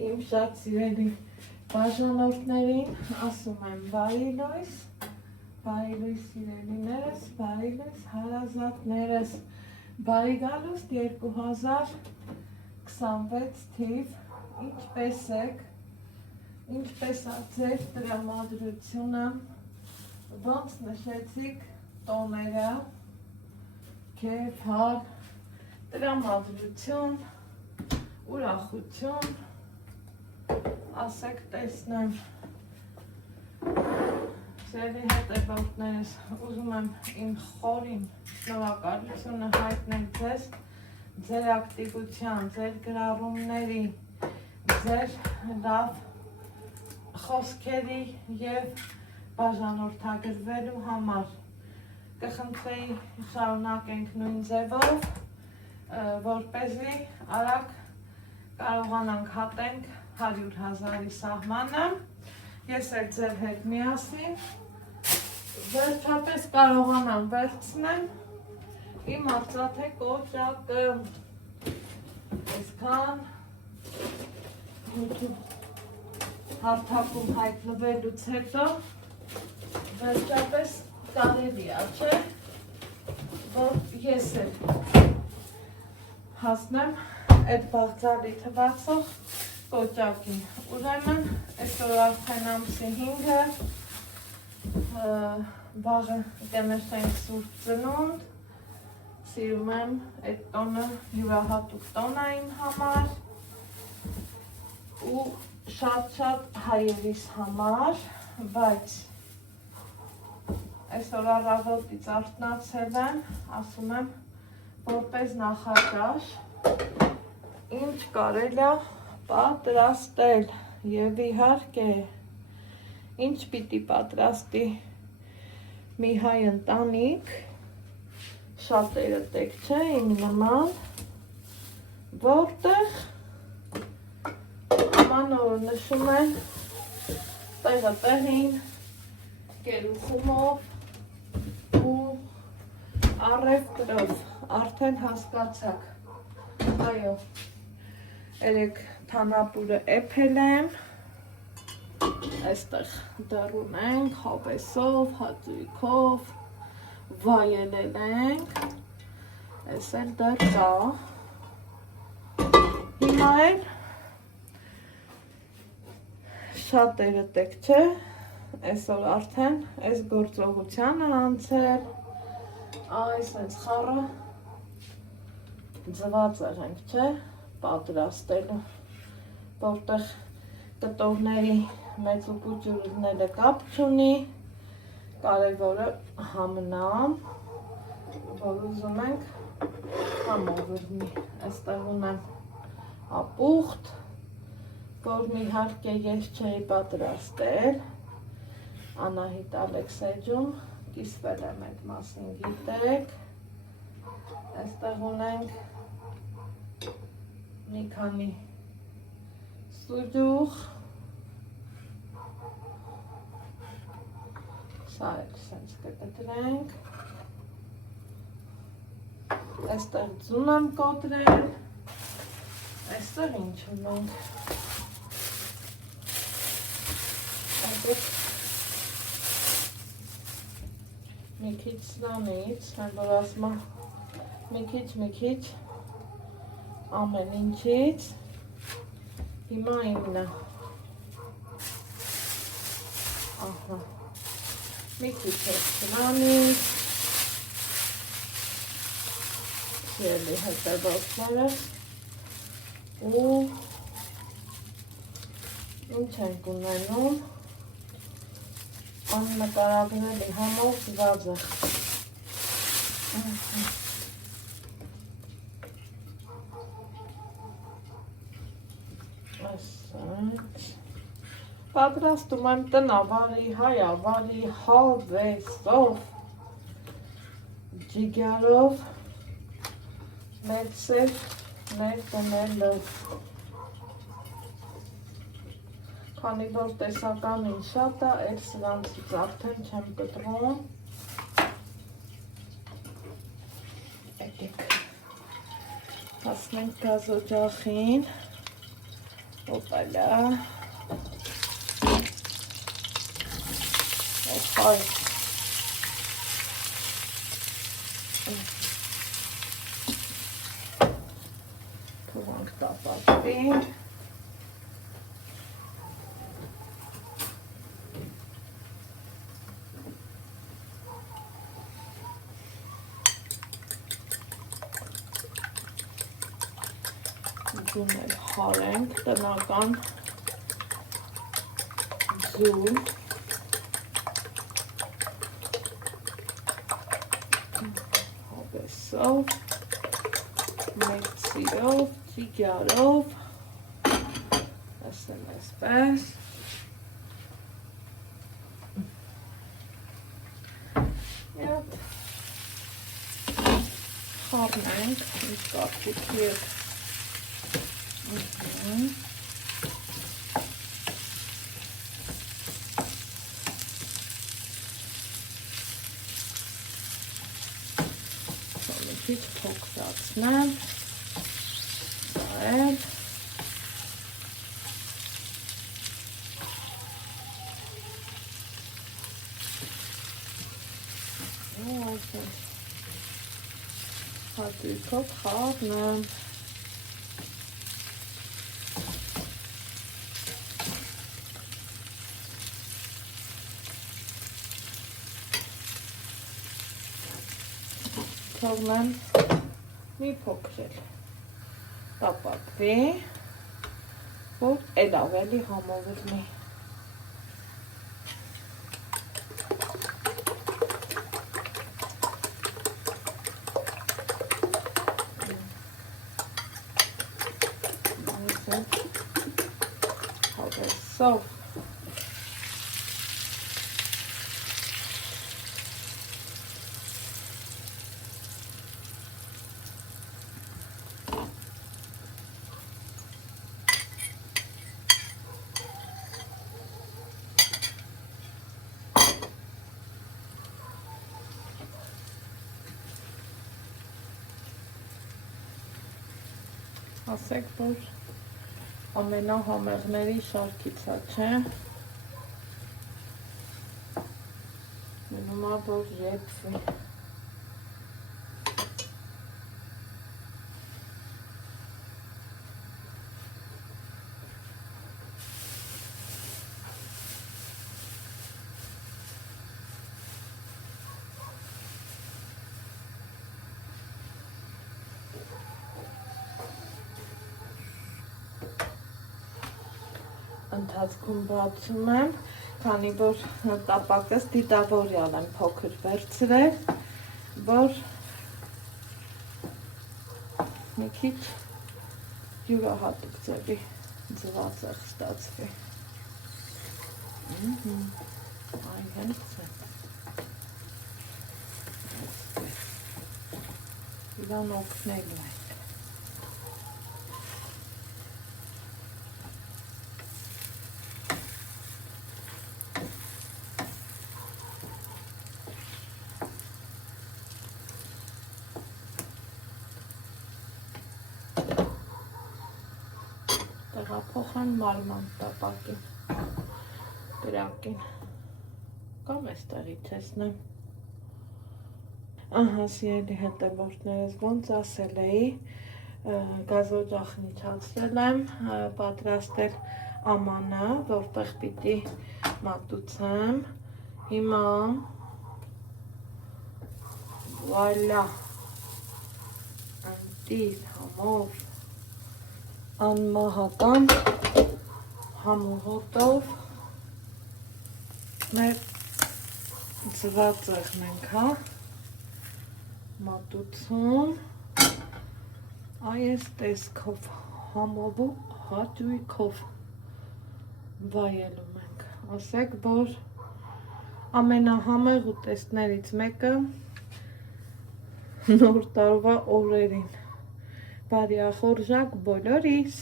Իմ շատ սիրելի բաժանորդներին ասում եմ բարի լույս սիրելիներս, բարի լույս հարազատներս, բարի գալուստ 2026 թիվ, ինչպես եք, ինչպես է ձեր տրամադրությունը, ոնց նշեցիք տոները, քեֆ, հար, տրամադրություն, ուրախություն, ասեք տեսնեմ, սերի հետևորդներս, ուզում եմ իմ խորին շնորհակալությունը հայտնել ձեզ, ձեր ակտիվության, ձեր գրառումների, ձեր լավ խոսքերի և բաժանորդագրվելու համար։ Կխնդրեի շարունակենք նույն ձևով, որպեսզի արագ կարողանանք հատենք 100,000-ի սահմանը, ես էլ ձեր հետ միասին, վերջապես կարողանամ վերցնեմ իմ արծաթե կոճակը, այսքան հարթակում հայտնվելուց հետո, վերջապես կարելի է, չէ, որ ես էլ հասնեմ այդ բաղձալի թվացող կոճակին, ուրեմն այսօր արդեն ամսի 5-ը, վաղը կնշենք Սուրբ Ծնունդ, սիրում եմ այդ տոնը յուրահատուկ տոն է իմ համար ու շատ հայերիս համար, բայց այսօր առավոտից արթնացել եմ, ասում եմ, որպես նախաճաշ, ինչ կարելի է պատրաստել և իհարկե, ինչ պիտի պատրաստի մի հայ ընտանիք, շատերը տեք չէ, իմ նման, որտեղ ամանորը նշում են տեղը տեղին, կերուխումով ու առևտրով, արդեն հասկացաք, այո, երեք թանապուրը էփել եմ, այստեղ դեռ ունենք, հավեսով, հաճույքով, վայելել ենք, այս էլ դեռ կա, հիմա էլ շատերը տեք չէ, այսօր արդեն այս գործողությանը անցել, այս խառը ձված ենք չէ, պատրաստելու, որտեղ կտորների մեծ ու կուճուրները կապ չունի, կարևորը համնամ, որ ուզում ենք համովրնի, այստեղ ունեմ ապուխտ, որն իհարկե ես չէի պատրաստել, Անահիտ Ալեքսեջում, կիսվել եմ այդ մասին գիտեք, այստեղ ունենք մի քանի սուջուխ, սա էլ սենց կկտրենք, այստեղ ձուն եմ կոտրել, այստեղ ինչ ունենք, մի քիչ սնանից, հեն որ ասում եմ, մի քիչ ամեն ինչից, հիմա իմն է, ահա, մի քիչ սնանից, սիրելի հետևորդները, ու ինչ ենք ունենում, աննկարագրելի համով զազեղ, պատրաստում եմ տնավարի, հայավարի, հավեսով, ջիգարով, մեր սև, մեր տնելով, քանի որ տեսականին շատ է, էլ սրանցից արդեն չեմ կտրում, եկեք հասնենք գազօջախին, Opala. Opal. Թողանք տապակվի։ Ձուն էլ հարենք, տնական ձուն։ Հոբեսով, մեկ սիրով, ծիգյարով, ասեմ այսպես։ Ետ խառնենք, ինչ կապուտ և քիչ փոքրացնեմ, այլ հատույքով խառնեմ։ Թողնեմ մի փոքր տապակվի, որ էլ ավելի համով լինի։ Հավեսով ասեք, որ ամենահամեղների շարքից է, չէ։ Մնում է, որ եփվի։ Ընթացքում բացում եմ, քանի որ տապակս դիտավորյալ եմ փոքր վերցրել, որ մի քիչ յուրահատուկ ձևի ձվածեղ ստացվի։ Այն հենց է։ Իրան օգնելու է։ Տեղափոխան մարման տապակին, գրակին, կամ էստեղի տեսնեմ։ Ահա, սիրելի հետևորդներս, ոնց ասել էի, գազօջախ միջացրել եմ, պատրաստել ամանը, որտեղ պիտի մատուցեմ։ Հիմա վալա, անտիր համով, անմահական համուհոտով մեր ձվածեղն ենք, հա, մատուցում, այս տեսքով համով ու հաճույքով վայելում ենք։ Ասեք, որ ամենահամեղ ուտեստներից մեկը նոր տարվա օրերին։ Բարի ախորժակ բոլորիս։